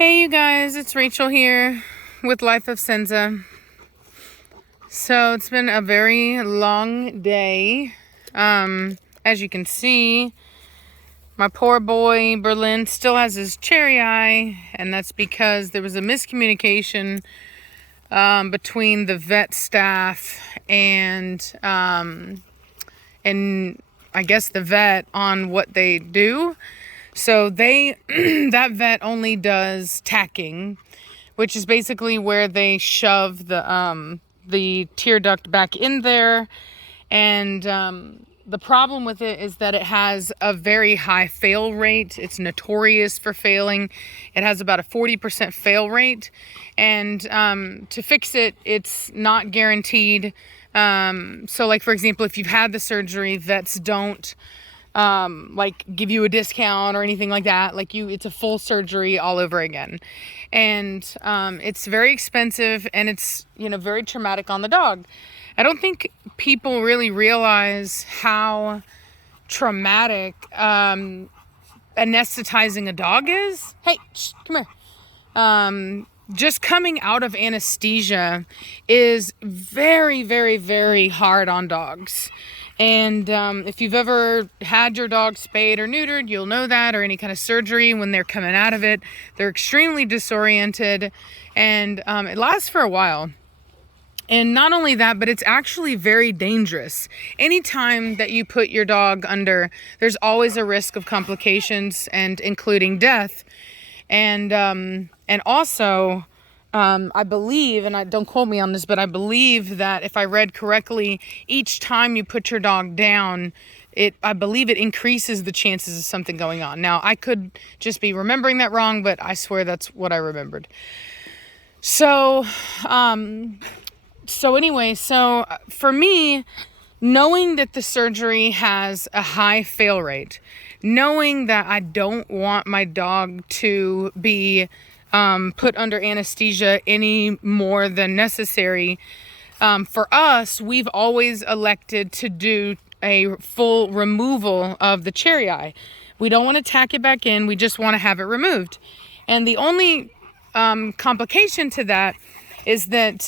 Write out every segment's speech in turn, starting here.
Hey you guys, it's Rachel here with Life of Senza. So it's been a very long day. As you can see, my poor boy Berlin still has his cherry eye, and that's because there was a miscommunication between the vet staff and I guess the vet on what they do. So that vet only does tacking, which is basically where they shove the tear duct back in there. And the problem with it is that it has a very high fail rate. It's notorious for failing. It has about a 40% fail rate. And to fix it, it's not guaranteed. So like, for example, if you've had the surgery, vets don't like give you a discount or anything like that. It's a full surgery all over again. And it's very expensive, and it's, very traumatic on the dog. I don't think people really realize how traumatic anesthetizing a dog is. Hey, come here. Just coming out of anesthesia is very, very, very hard on dogs. And if you've ever had your dog spayed or neutered, you'll know that, or any kind of surgery, when they're coming out of it, they're extremely disoriented, and it lasts for a while. And not only that, but it's actually very dangerous. Anytime that you put your dog under, there's always a risk of complications, and including death. And also, I believe, and don't quote me on this, but I believe that if I read correctly, each time you put your dog down, I believe it increases the chances of something going on. Now, I could just be remembering that wrong, but I swear that's what I remembered. So anyway, for me, knowing that the surgery has a high fail rate, knowing that I don't want my dog to be put under anesthesia any more than necessary, for us, we've always elected to do a full removal of the cherry eye. We don't want to tack it back in. We just want to have it removed. And the only complication to that is that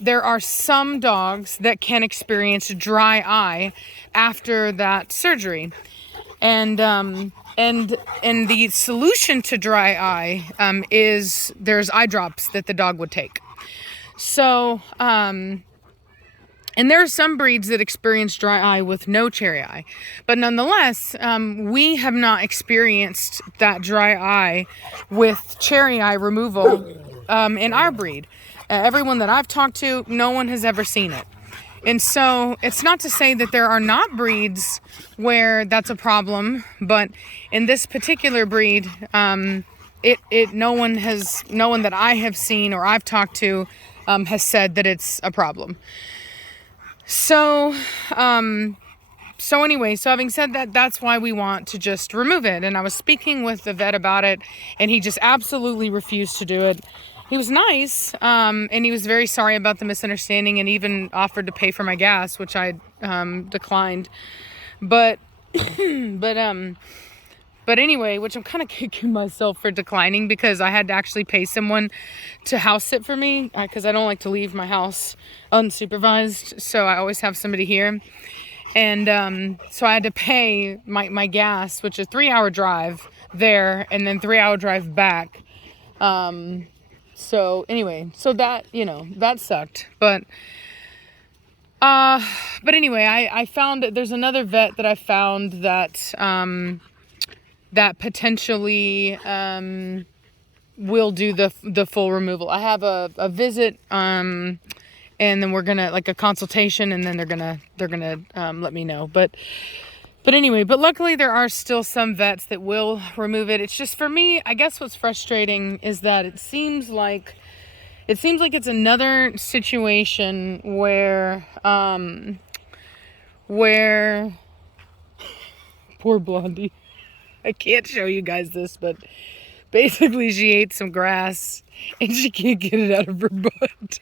there are some dogs that can experience dry eye after that surgery. And the solution to dry eye is there's eye drops that the dog would take. So, and there are some breeds that experience dry eye with no cherry eye. But nonetheless, we have not experienced that dry eye with cherry eye removal in our breed. Everyone that I've talked to, no one has ever seen it. And so it's not to say that there are not breeds where that's a problem, but in this particular breed, no one that I have seen or I've talked to has said that it's a problem. So anyway, having said that, that's why we want to just remove it. And I was speaking with the vet about it, and he just absolutely refused to do it. He was nice, and he was very sorry about the misunderstanding, and even offered to pay for my gas, which I declined. But anyway, which I'm kind of kicking myself for declining, because I had to actually pay someone to house sit for me, because I don't like to leave my house unsupervised, so I always have somebody here. And so I had to pay my gas, which is a 3-hour drive there, and then 3-hour drive back. So anyway, that, that sucked. But anyway, I found that there's another vet that I found that that potentially will do the full removal. I have a visit, and then we're gonna, like, a consultation, and then they're gonna let me know. But anyway, luckily there are still some vets that will remove it. It's just, for me, I guess what's frustrating is that it seems like it's another situation where poor Blondie. I can't show you guys this, but basically she ate some grass and she can't get it out of her butt.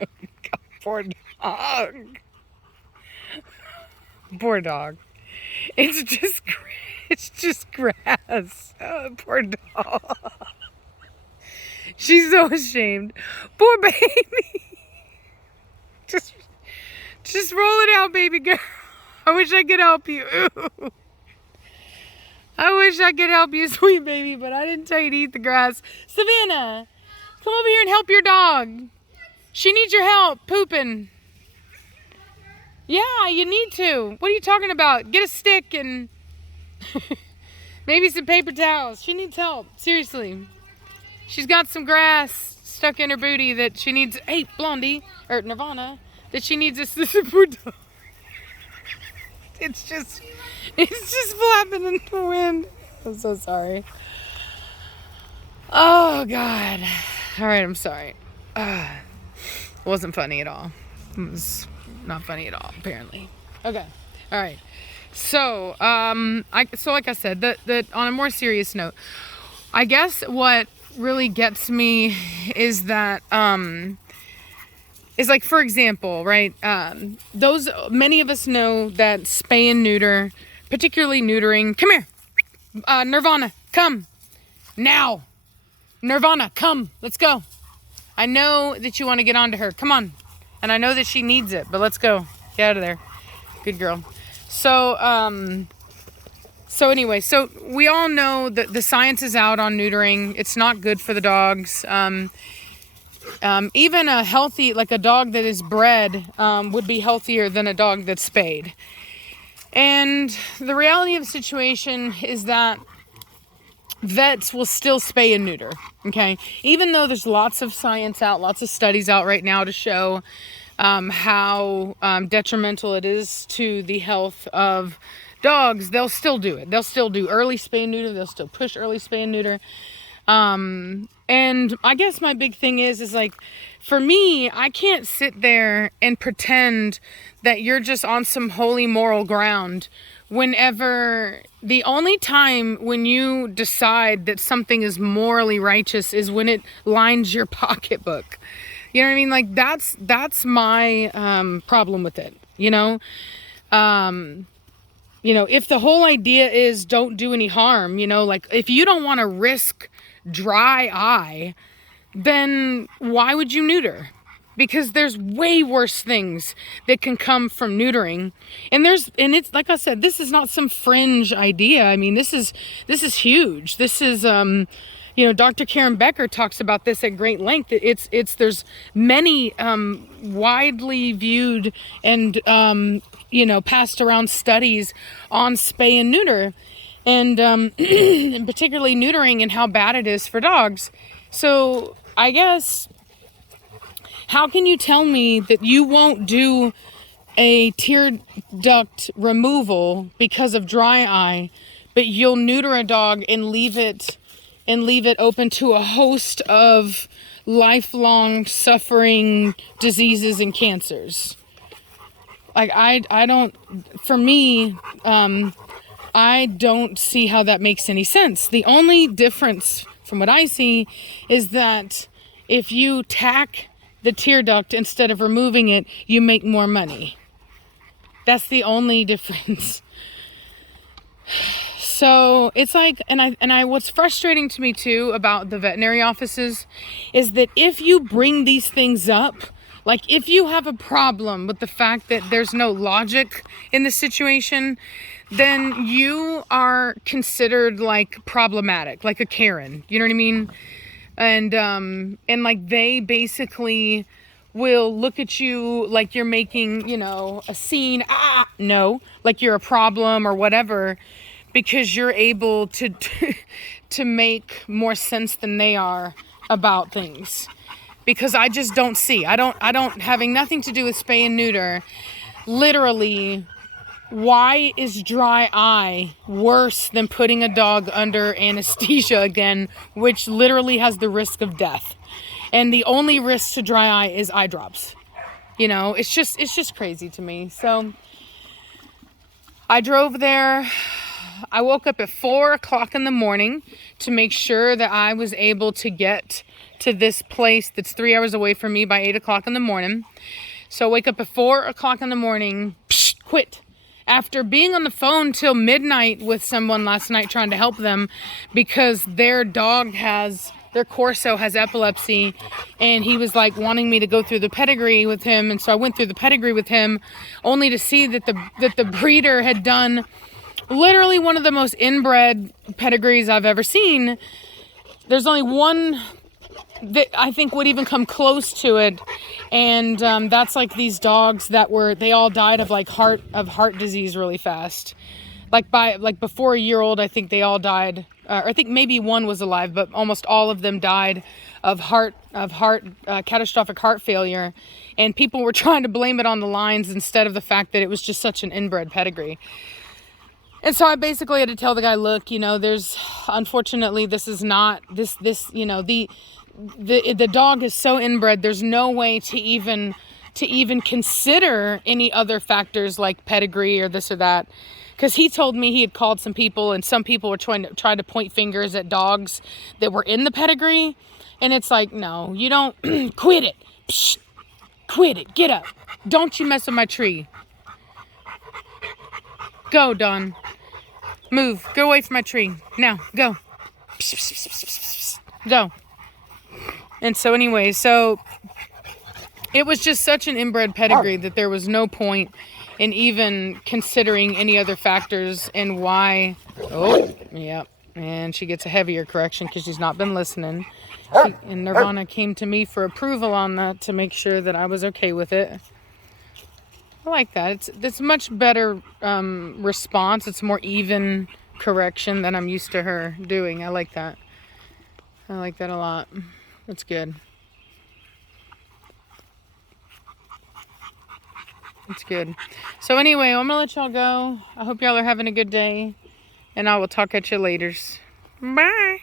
Oh, God, poor dog. Poor dog. It's just crazy. It's just grass. Oh, poor dog. She's so ashamed. Poor baby. Just roll it out, baby girl. I wish I could help you. I wish I could help you, sweet baby, but I didn't tell you to eat the grass. Savannah, come over here and help your dog. She needs your help pooping. Yeah, you need to. What are you talking about? Get a stick and maybe some paper towels. She needs help. Seriously. She's got some grass stuck in her booty that she needs. Hey, Blondie, or Nirvana, that she needs assisted food. It's just flapping in the wind. I'm so sorry. Oh, God. All right, I'm sorry. It wasn't funny at all. It was not funny at all, apparently. Okay. All right. So, like I said, that on a more serious note, I guess what really gets me is that, is like, for example, right? Many of us know that spay and neuter, particularly neutering. Come here, Nirvana, come now. Nirvana, come, let's go. I know that you want to get onto her. Come on. And I know that she needs it, but let's go. Get out of there. Good girl. So anyway, so we all know that the science is out on neutering. It's not good for the dogs. Even a healthy, like a dog that is bred, would be healthier than a dog that's spayed. And the reality of the situation is that vets will still spay and neuter, okay? Even though there's lots of science out, lots of studies out right now to show how detrimental it is to the health of dogs, they'll still do it. They'll still do early spay and neuter. They'll still push early spay and neuter. And I guess my big thing is like, for me, I can't sit there and pretend that you're just on some holy moral ground whenever the only time when you decide that something is morally righteous is when it lines your pocketbook. You know what I mean? Like that's my problem with it, you know? If the whole idea is don't do any harm, like if you don't want to risk dry eye, then why would you neuter? Because there's way worse things that can come from neutering. And it's like I said, this is not some fringe idea. I mean, this is huge. This is Dr. Karen Becker talks about this at great length. There's many widely viewed and passed around studies on spay and neuter, and and particularly neutering and how bad it is for dogs. So I guess, how can you tell me that you won't do a tear duct removal because of dry eye, but you'll neuter a dog and leave it open to a host of lifelong suffering diseases and cancers? Like, I don't see how that makes any sense. The only difference from what I see is that if you tack the tear duct instead of removing it, you make more money. That's the only difference. So it's like, what's frustrating to me too about the veterinary offices is that if you bring these things up, like if you have a problem with the fact that there's no logic in the situation, then you are considered like problematic, like a Karen, you know what I mean? And like they basically will look at you like you're making, a scene, like you're a problem or whatever, because you're able to make more sense than they are about things. Because I just don't see. I don't having nothing to do with spay and neuter. Literally, why is dry eye worse than putting a dog under anesthesia again, which literally has the risk of death? And the only risk to dry eye is eye drops. It's just crazy to me. So I drove there. I woke up at 4:00 in the morning to make sure that I was able to get to this place that's 3 hours away from me by 8:00 in the morning. So I wake up at 4:00 in the morning, quit. after being on the phone till midnight with someone last night trying to help them because their Corso has epilepsy, and he was like wanting me to go through the pedigree with him, and so I went through the pedigree with him, only to see that the breeder had done literally one of the most inbred pedigrees I've ever seen. There's only one that I think would even come close to it, and that's like these dogs they all died of like heart disease really fast. Like before a year old, I think they all died. Or I think maybe one was alive, but almost all of them died of catastrophic heart failure, and people were trying to blame it on the lines instead of the fact that it was just such an inbred pedigree. And so I basically had to tell the guy, look, unfortunately, this is not this, the dog is so inbred. There's no way to even consider any other factors like pedigree or this or that. Because he told me he had called some people, and some people were trying to point fingers at dogs that were in the pedigree. And it's like, no, you don't. Quit it. Psh, quit it. Get up. Don't you mess with my tree. Go, Don. Move. Go away from my tree. Now, go. Go. And so anyway, it was just such an inbred pedigree that there was no point in even considering any other factors and why. Oh, yeah. And she gets a heavier correction because she's not been listening. And Nirvana came to me for approval on that to make sure that I was okay with it. I like that. It's much better response. It's more even correction than I'm used to her doing. I like that. I like that a lot. That's good. It's good. So anyway, I'm gonna let y'all go. I hope y'all are having a good day, and I will talk at you later. Bye.